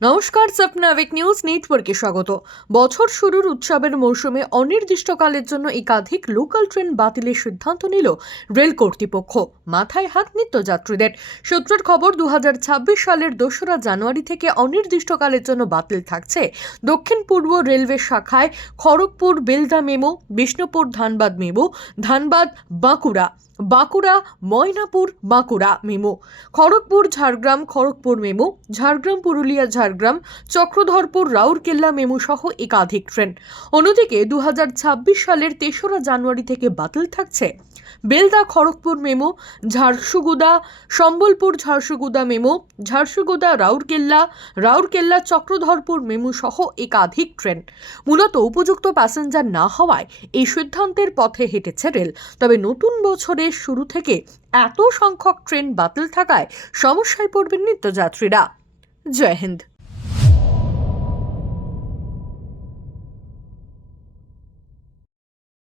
নমস্কার, সপনা আবেক নিউজ নেটওয়ার্কে স্বাগত। বছর শুরুর উৎসবের মৌসুমে অনির্দিষ্টকালের জন্য একাধিক লোকাল ট্রেন বাতিলের সিদ্ধান্ত নিল রেল কর্তৃপক্ষ। মাথায় হাত নিত্যযাত্রীদের। সূত্রের খবর, 2026 সালের 2রা জানুয়ারি থেকে অনির্দিষ্টকালের জন্য বাতিল থাকছে দক্ষিণ পূর্ব রেলওয়ে শাখায় Kharagpur Belda memo, Bishnupur Dhanbad memo, Dhanbad Bankura, Bankura Moynapur Bankura memo, Kharagpur Jhargram Kharagpur memo, Jhargram Purulia Jhargram, Chakradharpur Rourkela memo সহ একাধিক ট্রেন। অন্যদিকে 2026 সালের 3রা জানুয়ারি থেকে বাতিল থাকছে Belda Kharagpur memo, Jharsuguda Sambalpur Jharsuguda memo, Jharsuguda Rourkela, Rourkela Chakradharpur memo সহ একাধিক ট্রেন। মূলত উপযুক্ত প্যাসেঞ্জার না হওয়ায় এই সিদ্ধান্তের পথে হেঁটেছে রেল। তবে নতুন বছরের শুরু থেকে এত সংখ্যক ট্রেন বাতিল থাকায় সমস্যায় পড়বেন নিত্যযাত্রীরা। জয় হিন্দ।